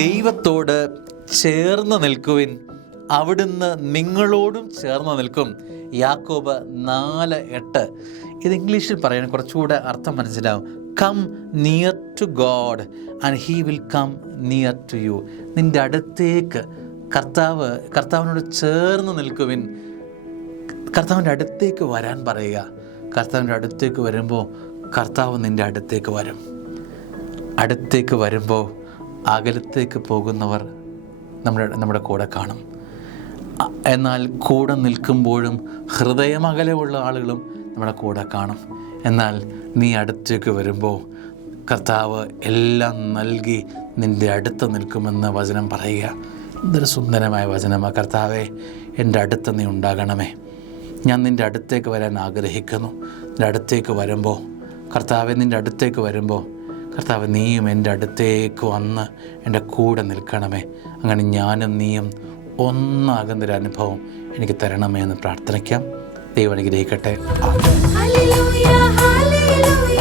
ദൈവത്തോട് ചേർന്ന് നിൽക്കുവിൻ, അവിടുന്ന് നിങ്ങളോടും ചേർന്ന് നിൽക്കും. യാക്കോബ് 4:8. ഇത് ഇംഗ്ലീഷിൽ പറയാൻ കുറച്ചുകൂടെ അർത്ഥം മനസ്സിലാവും. Come near to God and he will come near to you. നിൻ്റെ അടുത്തേക്ക് കർത്താവിനോട് ചേർന്ന് നിൽക്കുവിൻ. കർത്താവിൻ്റെ അടുത്തേക്ക് വരാൻ പറയുക. കർത്താവിൻ്റെ അടുത്തേക്ക് വരുമ്പോൾ കർത്താവ് നിൻ്റെ അടുത്തേക്ക് വരും. അടുത്തേക്ക് വരുമ്പോൾ അകലത്തേക്ക് പോകുന്നവർ നമ്മുടെ കൂടെ കാണും. എന്നാൽ കൂടെ നിൽക്കുമ്പോഴും ഹൃദയമകലെയുള്ള ആളുകളും നമ്മുടെ കൂടെ കാണും. എന്നാൽ നീ അടുത്തേക്ക് വരുമ്പോൾ കർത്താവ് എല്ലാം നൽകി നിൻ്റെ അടുത്ത് നിൽക്കുമെന്ന് വചനം പറയുക. എന്തൊരു സുന്ദരമായ വചനമാണ്. കർത്താവേ, എൻ്റെ അടുത്ത് നീ ഉണ്ടാകണമേ. ഞാൻ നിൻ്റെ അടുത്തേക്ക് വരാൻ ആഗ്രഹിക്കുന്നു. നിൻ്റെ അടുത്തേക്ക് വരുമ്പോൾ കർത്താവെ, നിൻ്റെ അടുത്തേക്ക് വരുമ്പോൾ കർത്താവ് നീയും എൻ്റെ അടുത്തേക്ക് വന്ന് എൻ്റെ കൂടെ നിൽക്കണമേ. അങ്ങനെ ഞാനും നീയും ഒന്നാകുന്നൊരു അനുഭവം എനിക്ക് തരണമേ എന്ന് പ്രാർത്ഥിക്കാം. ദൈവം അനുഗ്രഹിക്കട്ടെ. Hallelujah hallelujah.